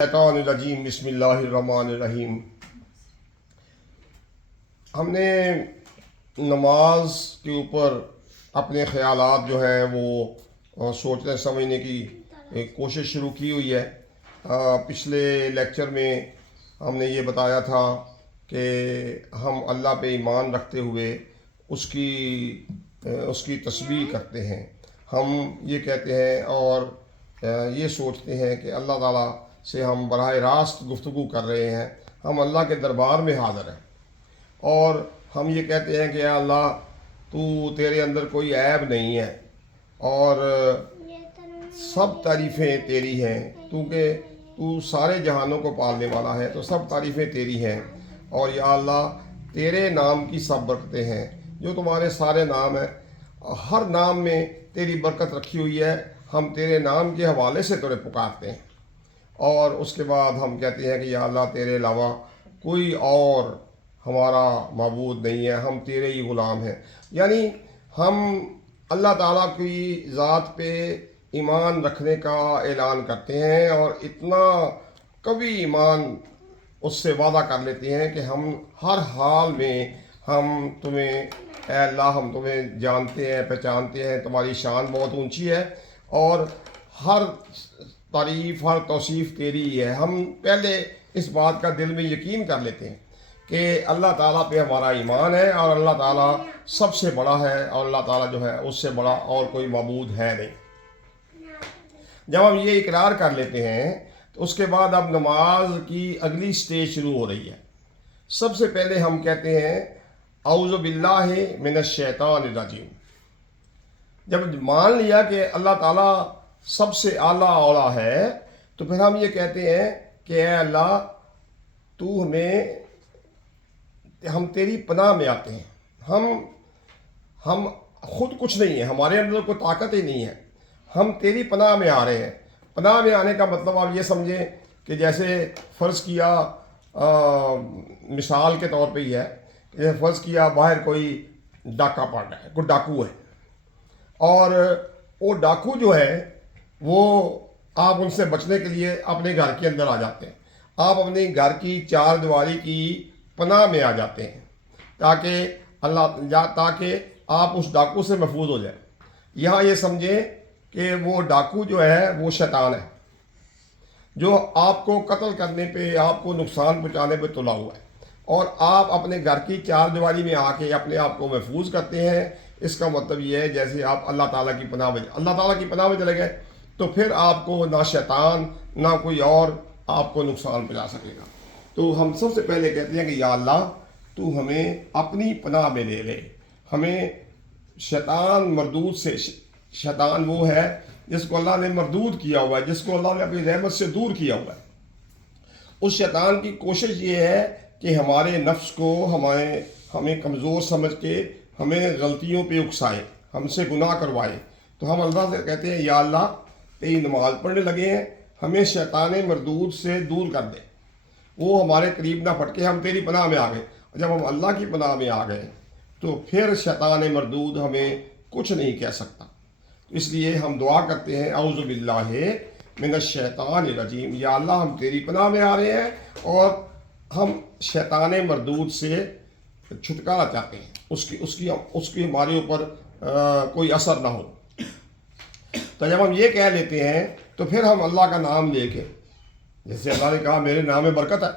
شیطان الرجیم بسم اللہ الرحمن الرحیم۔ ہم نے نماز کے اوپر اپنے خیالات جو ہیں وہ سوچنے سمجھنے کی کوشش شروع کی ہوئی ہے۔ پچھلے لیکچر میں ہم نے یہ بتایا تھا کہ ہم اللہ پہ ایمان رکھتے ہوئے اس کی تسبیح کرتے ہیں۔ ہم یہ کہتے ہیں اور یہ سوچتے ہیں کہ اللہ تعالیٰ سے ہم براہ راست گفتگو کر رہے ہیں، ہم اللہ کے دربار میں حاضر ہیں، اور ہم یہ کہتے ہیں کہ اے اللہ تو تیرے اندر کوئی عیب نہیں ہے اور سب تعریفیں تیری ہیں، کیونکہ تو سارے جہانوں کو پالنے والا ہے تو سب تعریفیں تیری ہیں، اور یا اللہ تیرے نام کی سب برکتیں ہیں، جو تمہارے سارے نام ہیں، ہر نام میں تیری برکت رکھی ہوئی ہے۔ ہم تیرے نام کے حوالے سے تجھے پکارتے ہیں، اور اس کے بعد ہم کہتے ہیں کہ یا اللہ تیرے علاوہ کوئی اور ہمارا معبود نہیں ہے، ہم تیرے ہی غلام ہیں۔ یعنی ہم اللہ تعالیٰ کی ذات پہ ایمان رکھنے کا اعلان کرتے ہیں، اور اتنا قوی ایمان اس سے وعدہ کر لیتے ہیں کہ ہم ہر حال میں ہم تمہیں اے اللہ ہم تمہیں جانتے ہیں، پہچانتے ہیں، تمہاری شان بہت اونچی ہے اور ہر تعریف ہر توصیف تیری ہی ہے۔ ہم پہلے اس بات کا دل میں یقین کر لیتے ہیں کہ اللہ تعالیٰ پہ ہمارا ایمان ہے، اور اللہ تعالیٰ سب سے بڑا ہے، اور اللہ تعالیٰ جو ہے اس سے بڑا اور کوئی معبود ہے نہیں۔ جب ہم یہ اقرار کر لیتے ہیں تو اس کے بعد اب نماز کی اگلی سٹیج شروع ہو رہی ہے۔ سب سے پہلے ہم کہتے ہیں اعوذ باللہ من الشیطان الرجیم۔ جب مان لیا کہ اللہ تعالیٰ سب سے اعلیٰ اولا ہے تو پھر ہم یہ کہتے ہیں کہ اے اللہ تو ہم تیری پناہ میں آتے ہیں۔ ہم خود کچھ نہیں ہے، ہمارے اندر کوئی طاقت ہی نہیں ہے، ہم تیری پناہ میں آ رہے ہیں۔ پناہ میں آنے کا مطلب آپ یہ سمجھیں کہ جیسے فرض کیا مثال کے طور پہ ہی ہے کہ فرض کیا باہر کوئی ڈاکہ پڑ رہا ہے، کوئی ڈاکو ہے، اور وہ ڈاکو جو ہے وہ آپ ان سے بچنے کے لیے اپنے گھر کے اندر آ جاتے ہیں، آپ اپنے گھر کی چار دیواری کی پناہ میں آ جاتے ہیں تاکہ آپ اس ڈاکو سے محفوظ ہو جائیں۔ یہاں یہ سمجھیں کہ وہ ڈاکو جو ہے وہ شیطان ہے، جو آپ کو قتل کرنے پہ، آپ کو نقصان پہنچانے پہ تلا ہوا ہے، اور آپ اپنے گھر کی چار دیواری میں آ کے اپنے آپ کو محفوظ کرتے ہیں۔ اس کا مطلب یہ ہے جیسے آپ اللہ تعالیٰ کی پناہ میں چلے گئے تو پھر آپ کو نہ شیطان نہ کوئی اور آپ کو نقصان پہنچا سکے گا۔ تو ہم سب سے پہلے کہتے ہیں کہ یا اللہ تو ہمیں اپنی پناہ میں لے لے، ہمیں شیطان مردود سے، شیطان وہ ہے جس کو اللہ نے مردود کیا ہوا ہے، جس کو اللہ نے اپنی رحمت سے دور کیا ہوا ہے۔ اس شیطان کی کوشش یہ ہے کہ ہمارے نفس کو ہمیں کمزور سمجھ کے ہمیں غلطیوں پہ اکسائے، ہم سے گناہ کروائے۔ تو ہم اللہ سے کہتے ہیں یا اللہ تیری نماز پڑھنے لگے ہیں، ہمیں شیطان مردود سے دور کر دے، وہ ہمارے قریب نہ پھٹکے، ہم تیری پناہ میں آ گئے۔ جب ہم اللہ کی پناہ میں آ گئے تو پھر شیطان مردود ہمیں کچھ نہیں کہہ سکتا۔ اس لیے ہم دعا کرتے ہیں اعوذ باللہ من الشیطان الرجیم، یا اللہ ہم تیری پناہ میں آ رہے ہیں اور ہم شیطان مردود سے چھٹکارا چاہتے ہیں، اس کی ہمارے اوپر کوئی اثر نہ ہو۔ تو جب ہم یہ کہہ لیتے ہیں تو پھر ہم اللہ کا نام لے کے، جیسے اللہ نے کہا میرے نام میں برکت ہے،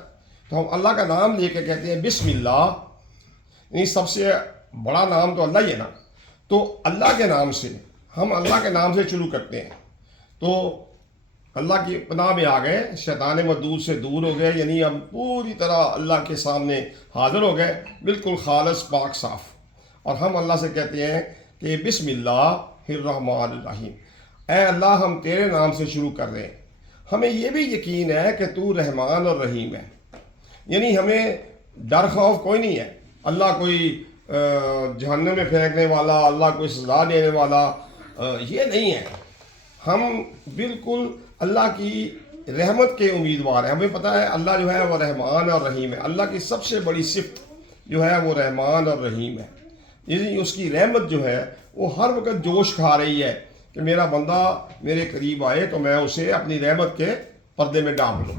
تو ہم اللہ کا نام لے کے کہتے ہیں بسم اللہ، یعنی سب سے بڑا نام تو اللہ ہی ہے نا، تو اللہ کے نام سے، ہم اللہ کے نام سے شروع کرتے ہیں۔ تو اللہ کی پناہ میں آ گئے، شیطان مردود سے دور ہو گئے، یعنی ہم پوری طرح اللہ کے سامنے حاضر ہو گئے، بالکل خالص پاک صاف، اور ہم اللہ سے کہتے ہیں کہ بسم اللہ الرحمن الرحیم، اے اللہ ہم تیرے نام سے شروع کر رہے ہیں۔ ہمیں یہ بھی یقین ہے کہ تو رحمان اور رحیم ہے، یعنی ہمیں ڈر خوف کوئی نہیں ہے، اللہ کوئی جہنم میں پھینکنے والا، اللہ کوئی سزا دینے والا یہ نہیں ہے۔ ہم بالکل اللہ کی رحمت کے امیدوار ہیں۔ ہمیں پتہ ہے اللہ جو ہے وہ رحمان اور رحیم ہے، اللہ کی سب سے بڑی صفت جو ہے وہ رحمان اور رحیم ہے، یعنی اس کی رحمت جو ہے وہ ہر وقت جوش کھا رہی ہے کہ میرا بندہ میرے قریب آئے تو میں اسے اپنی رحمت کے پردے میں ڈانپ لو.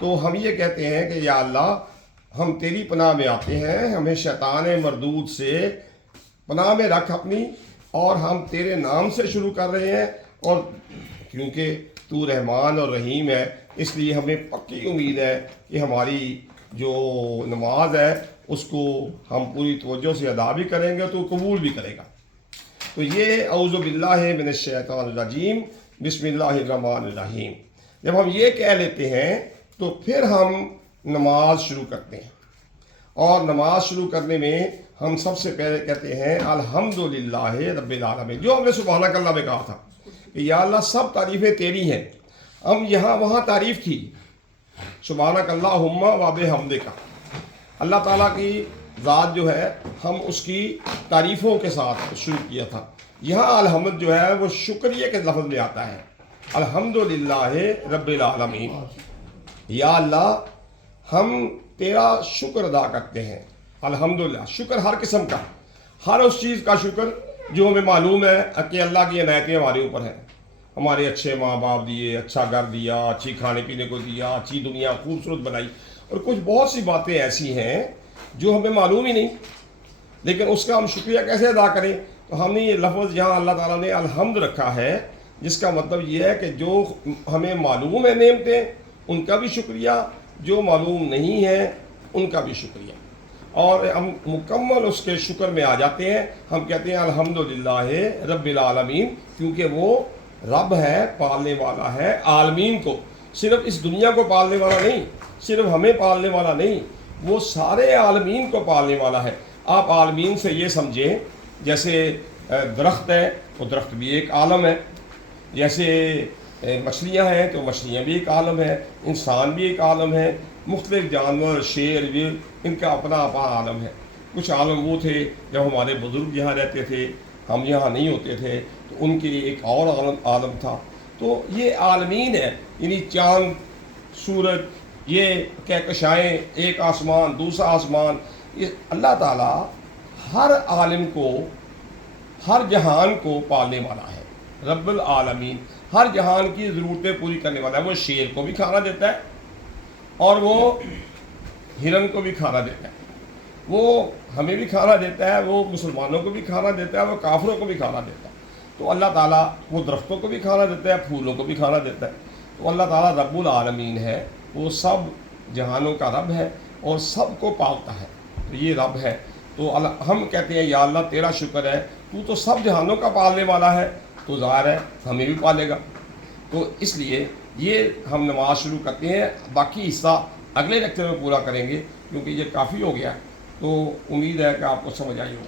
تو ہم یہ کہتے ہیں کہ یا اللہ ہم تیری پناہ میں آتے ہیں, ہمیں شیطان مردود سے پناہ میں رکھ اپنی, اور ہم تیرے نام سے شروع کر رہے ہیں, اور کیونکہ تو رحمان اور رحیم ہے اس لیے ہمیں پکی امید ہے کہ ہماری جو نماز ہے اس کو ہم پوری توجہ سے ادا بھی کریں گے تو قبول بھی کرے گا. تو یہ اعوذ باللہ من الشیطان الرجیم بسم اللہ الرحمن الرحیم جب ہم یہ کہہ لیتے ہیں تو پھر ہم نماز شروع کرتے ہیں. اور نماز شروع کرنے میں ہم سب سے پہلے کہتے ہیں الحمدللہ رب العالمین, جو ہم نے سبحانک اللہ میں کہا تھا کہ یا اللہ سب تعریفیں تیری ہیں. ہم یہاں وہاں تعریف تھی سبحانک اللہم و بحمدک, اللہ تعالیٰ کی ذات جو ہے ہم اس کی تعریفوں کے ساتھ شروع کیا تھا. یہاں الحمد جو ہے وہ شکریہ کے لفظ میں آتا ہے, الحمدللہ رب العالمین. یا اللہ ہم تیرا شکر ادا کرتے ہیں. الحمدللہ شکر ہر قسم کا, ہر اس چیز کا شکر جو ہمیں معلوم ہے کہ اللہ کی عنایتیں ہمارے اوپر ہیں. ہمارے اچھے ماں باپ دیے, اچھا گھر دیا, اچھی کھانے پینے کو دیا, اچھی دنیا خوبصورت بنائی, اور کچھ بہت سی باتیں ایسی ہیں جو ہمیں معلوم ہی نہیں, لیکن اس کا ہم شکریہ کیسے ادا کریں. تو ہم نے یہ لفظ یہاں اللہ تعالیٰ نے الحمد رکھا ہے, جس کا مطلب یہ ہے کہ جو ہمیں معلوم ہے نعمتیں ان کا بھی شکریہ, جو معلوم نہیں ہے ان کا بھی شکریہ, اور ہم مکمل اس کے شکر میں آ جاتے ہیں. ہم کہتے ہیں الحمدللہ رب العالمین, کیونکہ وہ رب ہے, پالنے والا ہے عالمین کو, صرف اس دنیا کو پالنے والا نہیں, صرف ہمیں پالنے والا نہیں, وہ سارے عالمین کو پالنے والا ہے. آپ عالمین سے یہ سمجھیں جیسے درخت ہے, وہ درخت بھی ایک عالم ہے, جیسے مچھلیاں ہیں تو مچھلیاں بھی ایک عالم ہے, انسان بھی ایک عالم ہے, مختلف جانور شیر بھی ان کا اپنا اپنا عالم ہے. کچھ عالم وہ تھے جب ہمارے بزرگ یہاں رہتے تھے, ہم یہاں نہیں ہوتے تھے, تو ان کے لیے ایک اور عالم تھا. تو یہ عالمین ہے, یعنی چاند, سورج, یہ کہکشائیں, ایک آسمان دوسرا آسمان, یہ اللہ تعالیٰ ہر عالم کو, ہر جہان کو پالنے والا ہے. رب العالمین ہر جہان کی ضرورتیں پوری کرنے والا ہے. وہ شیر کو بھی کھانا دیتا ہے, اور وہ ہرن کو بھی کھانا دیتا ہے, وہ ہمیں بھی کھانا دیتا ہے, وہ مسلمانوں کو بھی کھانا دیتا ہے, وہ کافروں کو بھی کھانا دیتا ہے. تو اللہ تعالیٰ وہ درختوں کو بھی کھانا دیتا ہے, پھولوں کو بھی کھانا دیتا ہے. تو اللہ تعالیٰ رب العالمین ہے, وہ سب جہانوں کا رب ہے اور سب کو پالتا ہے. تو یہ رب ہے. تو ہم کہتے ہیں یا اللہ تیرا شکر ہے, تو سب جہانوں کا پالنے والا ہے, تو ظاہر ہے ہمیں بھی پالے گا. تو اس لیے یہ ہم نماز شروع کرتے ہیں. باقی حصہ اگلے لیکچر میں پورا کریں گے کیونکہ یہ کافی ہو گیا. تو امید ہے کہ آپ کو سمجھ آئی ہو.